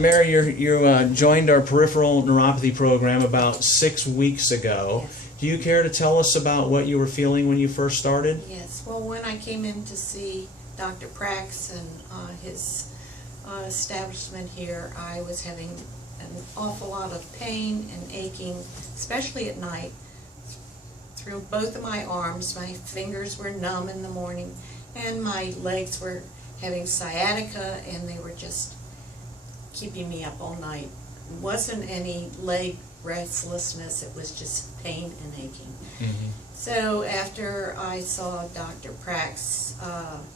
Mary, you joined our peripheral neuropathy program about 6 weeks ago. Yes. Do you care to tell us about what you were feeling when you first started? Yes. Well, when I came in to see Dr. Prax and his establishment here, I was having an awful lot of pain and aching, especially at night, through both of my arms. My fingers were numb in the morning, and my legs were having sciatica, and they were just keeping me up all night. It wasn't any leg restlessness, it was just pain and aching. Mm-hmm. So after I saw Dr. Prax,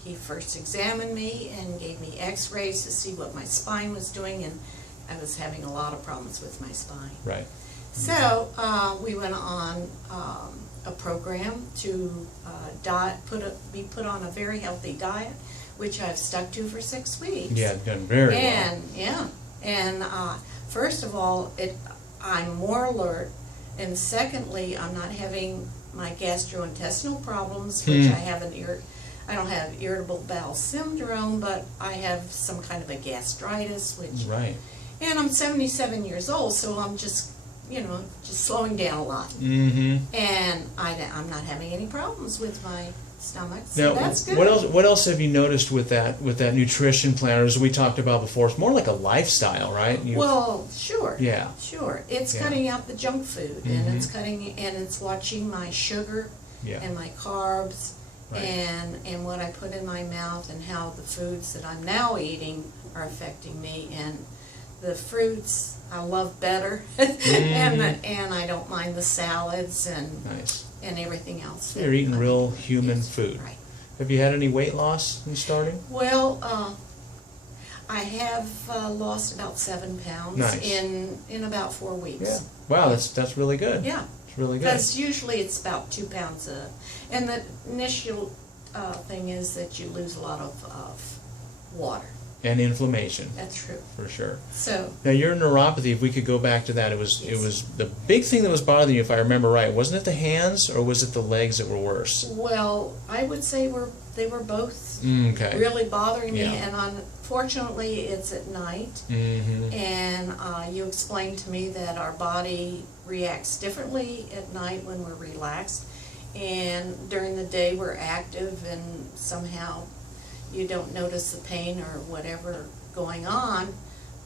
he first examined me and gave me x-rays to see what my spine was doing, and I was having a lot of problems with my spine. Right. So we went on a program to be put on a very healthy diet, which I've stuck to for 6 weeks. Yeah, done very and, well. Yeah, and first of all, I'm more alert, and secondly, I'm not having my gastrointestinal problems, which I don't have irritable bowel syndrome, but I have some kind of a gastritis, which, Right. and I'm 77 years old, so I'm just slowing down a lot. Mm-hmm. And I'm not having any problems with my stomach, so Now, that's good. what else have you noticed with that nutrition plan, or as we talked about before? It's more like a lifestyle, right? Well, sure. Yeah. Sure. It's Yeah. cutting out the junk food, Mhm. and it's watching my sugar Yeah. and my carbs, Right. and what I put in my mouth, and how the foods that I'm now eating are affecting me. And the fruits I love better, and I don't mind the salads Nice. and everything else. So you're eating real Yes, human food. Right. Have you had any weight loss in starting? Well, I have lost about 7 pounds Nice. in about 4 weeks. Yeah. Wow, that's really good. Yeah. It's really good. Because usually it's about 2 pounds and the initial thing is that you lose a lot of water. And inflammation, That's true. for sure. So, Now your neuropathy, if we could go back to that, it was the big thing that was bothering you, if I remember right. Wasn't it the hands, or was it the legs that were worse? well, I would say they were both Okay. really bothering me, Yeah. and unfortunately it's at night. Mm-hmm. And you explained to me that our body reacts differently at night when we're relaxed, and during the day we're active, and somehow you don't notice the pain or whatever going on.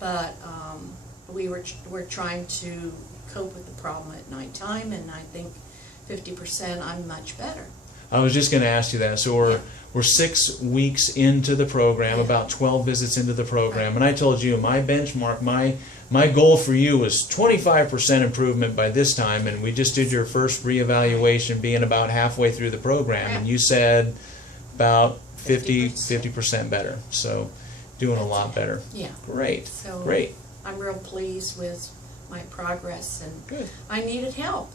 But we're trying to cope with the problem at nighttime, and I think 50% I'm much better. I was just going to ask you that. So we're 6 weeks into the program, about 12 visits into the program, and I told you my benchmark, my goal for you was 25% improvement by this time, and we just did your first reevaluation being about halfway through the program, and you said about 50% better. So doing a lot better. Yeah. Great. So Great. I'm real pleased with my progress, and Good. I needed help,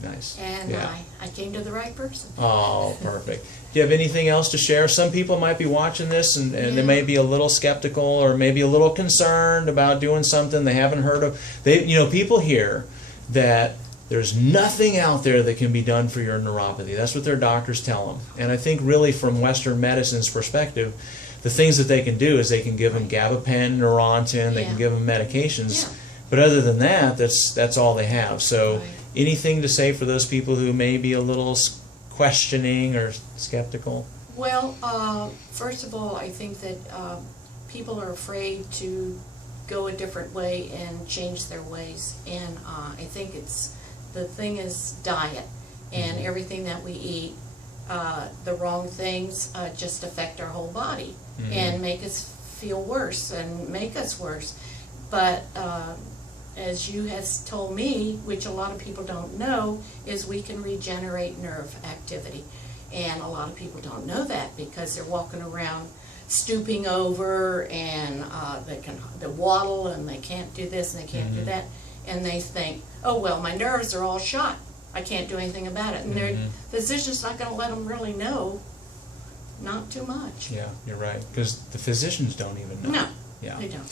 Nice. and Yeah. I came to the right person. Oh, perfect. Do you have anything else to share? Some people might be watching this and they Yeah. may be a little skeptical or maybe a little concerned about doing something they haven't heard of. People hear that there's nothing out there that can be done for your neuropathy. That's what their doctors tell them. And I think really from Western medicine's perspective, the things that they can do is they can give them gabapentin, Neurontin, they can Yeah. give them medications. Yeah. But other than that, that's all they have. So Right. anything to say for those people who may be a little questioning or skeptical? Well, first of all, I think that people are afraid to go a different way and change their ways, and I think the thing is diet, and everything that we eat, the wrong things just affect our whole body and make us feel worse and make us worse. But as you has told me, which a lot of people don't know, is we can regenerate nerve activity. And a lot of people don't know that because they're walking around stooping over, and they waddle, and they can't do this and they can't do that, and they think, oh well, my nerves are all shot, I can't do anything about it, and their physician's not going to let them really know, not too much. Yeah, you're right. Because the physicians don't even know. No, Yeah. they don't.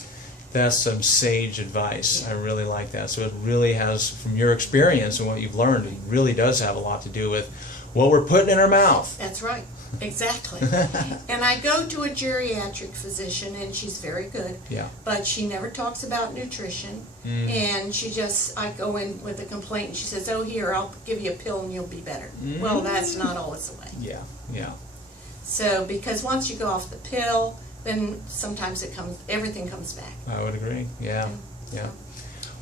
That's some sage advice. I really like that. So it really has, from your experience and what you've learned, it really does have a lot to do with what we're putting in our mouth. That's right. Exactly. And I go to a geriatric physician, and she's very good, Yeah. but she never talks about nutrition. And I go in with a complaint, and she says, "Oh, here, I'll give you a pill and you'll be better." Well, that's not always the way. Yeah, yeah. So, because once you go off the pill, then sometimes everything comes back. I would agree. Yeah, yeah.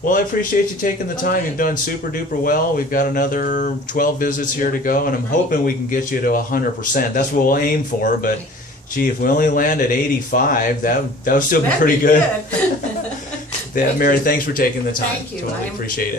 Well, I appreciate you taking the time. Okay. You've done super duper well. We've got another 12 visits here to go, and I'm hoping we can get you to 100%. That's what we'll aim for, but Right. gee, if we only land at 85, that would still be That'd pretty be good. good. Mary, thanks for taking the time. Thank you. Totally I'm- appreciate it.